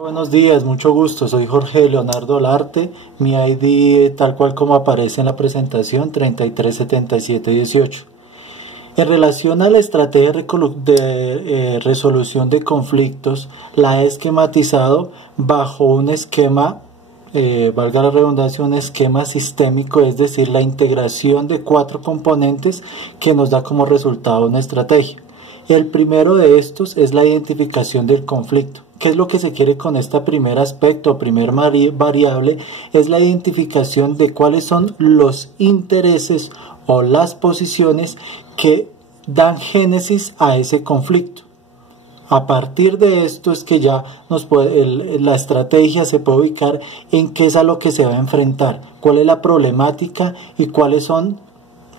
Buenos días, mucho gusto. Soy Jorge Leonardo Larte. Mi ID, tal cual como aparece en la presentación, 337718. En relación a la estrategia de resolución de conflictos, la he esquematizado bajo un esquema, valga la redundancia, un esquema sistémico, es decir, la integración de 4 componentes que nos da como resultado una estrategia. El primero de estos es la identificación del conflicto. ¿Qué es lo que se quiere con este primer aspecto o primer variable? Es la identificación de cuáles son los intereses o las posiciones que dan génesis a ese conflicto. A partir de esto es que ya la estrategia se puede ubicar en qué es a lo que se va a enfrentar, cuál es la problemática y cuáles son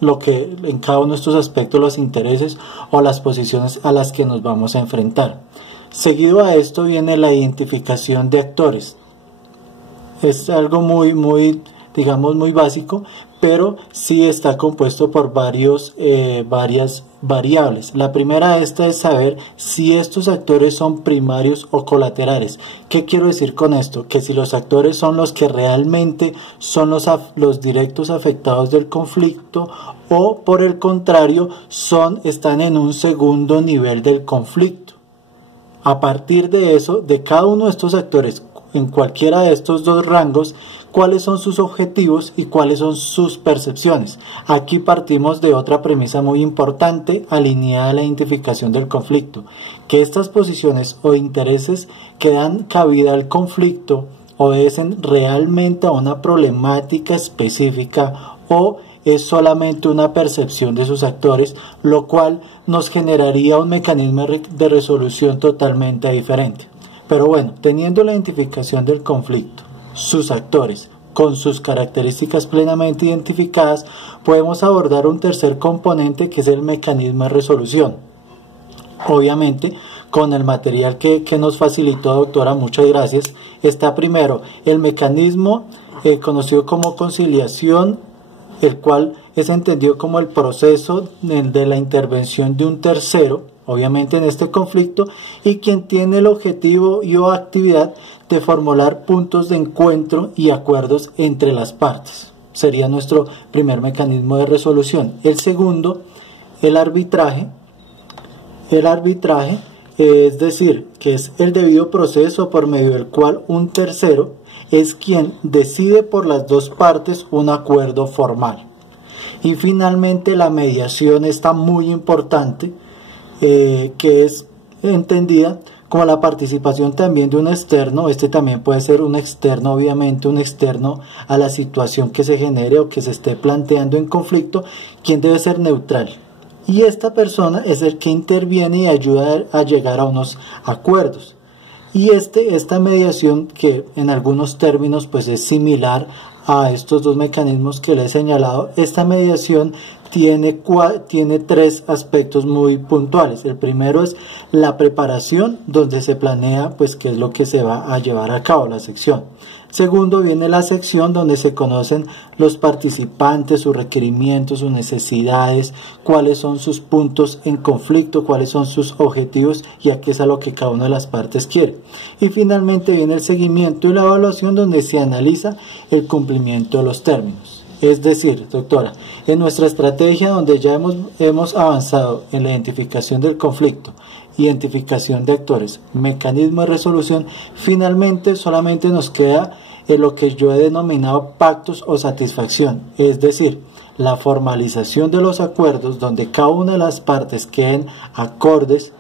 en cada uno de estos aspectos los intereses o las posiciones a las que nos vamos a enfrentar. Seguido a esto viene la identificación de actores. Es algo muy básico, pero sí está compuesto por varias variables. La primera de estas es saber si estos actores son primarios o colaterales. ¿Qué quiero decir con esto? Que si los actores son los que realmente son los directos afectados del conflicto, o por el contrario están en un segundo nivel del conflicto. A partir de eso, de cada uno de estos actores, en cualquiera de estos dos rangos, cuáles son sus objetivos y cuáles son sus percepciones. Aquí partimos de otra premisa muy importante alineada a la identificación del conflicto, que estas posiciones o intereses que dan cabida al conflicto obedecen realmente a una problemática específica o es solamente una percepción de sus actores, lo cual nos generaría un mecanismo de resolución totalmente diferente. Pero bueno, teniendo la identificación del conflicto, sus actores, con sus características plenamente identificadas, podemos abordar un tercer componente que es el mecanismo de resolución. Obviamente, con el material que nos facilitó, doctora, muchas gracias, está primero el mecanismo conocido como conciliación, el cual es entendido como el proceso de la intervención de un tercero, obviamente en este conflicto, y quien tiene el objetivo y o actividad de formular puntos de encuentro y acuerdos entre las partes. Sería nuestro primer mecanismo de resolución. El segundo, el arbitraje. El arbitraje, es decir, que es el debido proceso por medio del cual un tercero es quien decide por las dos partes un acuerdo formal. Y finalmente la mediación está muy importante, que es entendida como la participación también de un externo. Este también puede ser un externo, obviamente un externo a la situación que se genere o que se esté planteando en conflicto, quien debe ser neutral. Y esta persona es el que interviene y ayuda a llegar a unos acuerdos. Y esta mediación, que en algunos términos pues es similar a estos dos mecanismos que le he señalado, esta mediación tiene 3 aspectos muy puntuales. El primero es la preparación, donde se planea pues qué es lo que se va a llevar a cabo, la sección. Segundo viene la sección, donde se conocen los participantes, sus requerimientos, sus necesidades, cuáles son sus puntos en conflicto, cuáles son sus objetivos y a qué es a lo que cada una de las partes quiere. Y finalmente viene el seguimiento y la evaluación, donde se analiza el cumplimiento de los términos. Es decir, doctora, en nuestra estrategia, donde ya hemos avanzado en la identificación del conflicto, identificación de actores, mecanismo de resolución, finalmente solamente nos queda lo que yo he denominado pactos o satisfacción, es decir, la formalización de los acuerdos donde cada una de las partes queden acordes,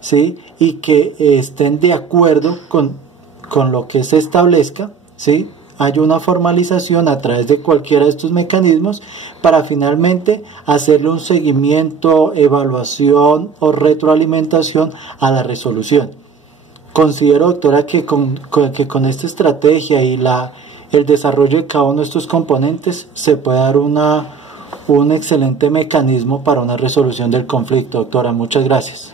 ¿sí? Y que estén de acuerdo con lo que se establezca, ¿sí? Hay una formalización a través de cualquiera de estos mecanismos para finalmente hacerle un seguimiento, evaluación o retroalimentación a la resolución. Considero, doctora, que con esta estrategia y el desarrollo de cada uno de estos componentes se puede dar un excelente mecanismo para una resolución del conflicto, doctora. Muchas gracias.